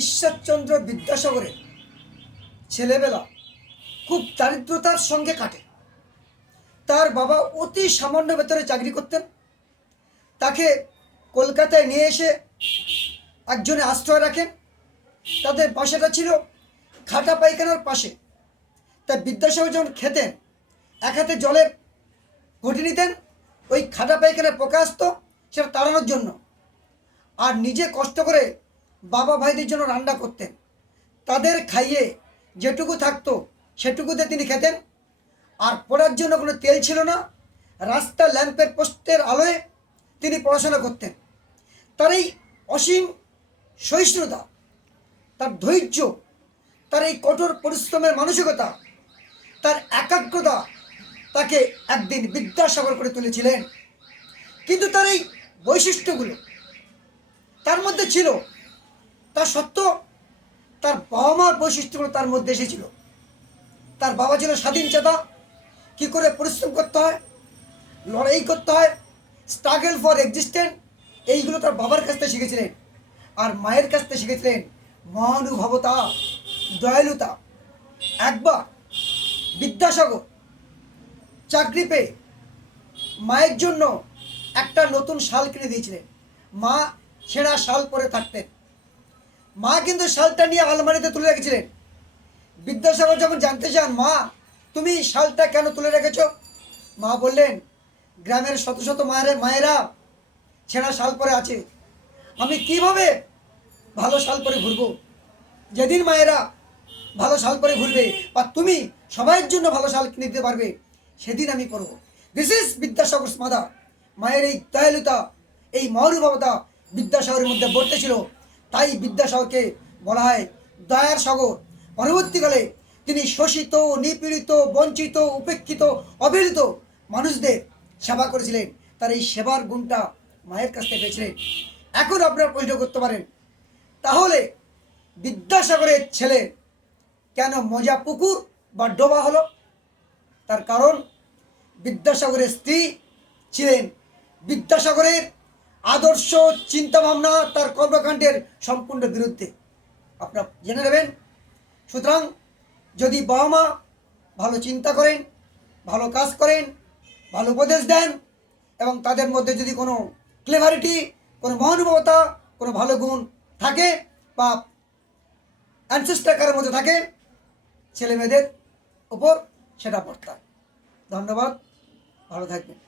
ঈশ্বরচন্দ্র বিদ্যাসাগরের ছেলেবেলা খুব দারিদ্রতার সঙ্গে কাটে। তার বাবা অতি সামান্য বেতনে চাকরি করতেন। তাকে কলকাতায় নিয়ে এসে একজনে আশ্রয় রাখেন। তাদের বাসাটা ছিল খাটা পায়খানার পাশে। তাই বিদ্যাসাগর যখন খেতেন, এক হাতে জলের ঘটি নিতেন, ওই খাটা পায়খানায় পোকা আসতো, সেটা তাড়ানোর জন্য। আর নিজে কষ্ট করে বাবা ভাইদের জন্য রান্না করতেন। তাদের খাইয়ে যেটুকু থাকতো সেটুকুতে তিনি খেতেন। আর পড়ার জন্য কোনো তেল ছিল না। রাস্তা ল্যাম্পের পোস্টের আলোয় তিনি পড়াশোনা করতেন। তার এই অসীম সহিষ্ণুতা, তার ধৈর্য, তার এই কঠোর পরিশ্রমের মানসিকতা, তার একাগ্রতা তাকে একদিন বিদ্যাসাগর করে তুলেছিলেন। কিন্তু তার এই বৈশিষ্ট্যগুলো তার মধ্যে ছিল, তা সত্ত্বেও তার বাবা মার বৈশিষ্ট্যগুলো তার মধ্যে এসেছিল। তার বাবা ছিল স্বাধীন চেতা। কী করে পরিশ্রম করতে হয়, লড়াই করতে হয়, স্ট্রাগল ফর এক্সিস্টেন্স, এইগুলো তার বাবার কাছ থেকে শিখেছিলেন। আর মায়ের কাছ থেকে শিখেছিলেন মহানুভবতা, দয়ালুতা। একবার বিদ্যাসাগর চাকরি পেয়ে মায়ের জন্য একটা নতুন শাল কিনে দিয়েছিলেন। মা ছেঁড়া শাল পরে থাকতেন। মা কিন্তু শালটা নিয়ে আলমারিতে তুলে রেখেছিলেন। বিদ্যাসাগর যখন জানতে চান, মা তুমি শালটা কেন তুলে রেখেছ, মা বললেন, গ্রামের শত শত মায়েরা ছেঁড়া শাল পরে আছে, আমি কিভাবে ভালো শাল পরে ঘুরবো? যেদিন মায়েরা ভালো শাল পরে ঘুরবে বা তুমি সবাইয়ের জন্য ভালো শাল কিনে দিতে পারবে, সেদিন আমি পরবো। This is Vidyasagar mother. মায়ের এই দয়ালুতা, এই মহানুভবতা বিদ্যাসাগরের মধ্যে বর্তে ছিল। তাই বিদ্যাসাগরকে বলা হয় দয়ার সাগর। পরবর্তীকালে তিনি শোষিত, নিপীড়িত, বঞ্চিত, উপেক্ষিত, অবহেলিত মানুষদের সেবা করেছিলেন। তার এই সেবার গুণটা মায়ের কাছ থেকে পেয়েছিলেন। এখন আপনারা প্রশ্ন করতে পারেন, তাহলে বিদ্যাসাগরের ছেলে কেন মজা পুকুর বা ডোবা হলো? তার কারণ বিদ্যাসাগরের স্ত্রী ছিলেন বিদ্যাসাগরের আদর্শ চিন্তাভাবনা, তার কর্মকাণ্ডের সম্পূর্ণ বিরুদ্ধে। আপনারা জেনে নেবেন। সুতরাং যদি বাবা মা ভালো চিন্তা করেন, ভালো কাজ করেন, ভালো উপদেশ দেন, এবং তাদের মধ্যে যদি কোনো ক্লেভারিটি, কোনো মহানুভবতা, কোনো ভালো গুণ থাকে বা অ্যানসেস্টার কারের মধ্যে থাকে, ছেলে মেয়েদের ওপর সেটা পড়তাম। ধন্যবাদ, ভালো থাকবেন।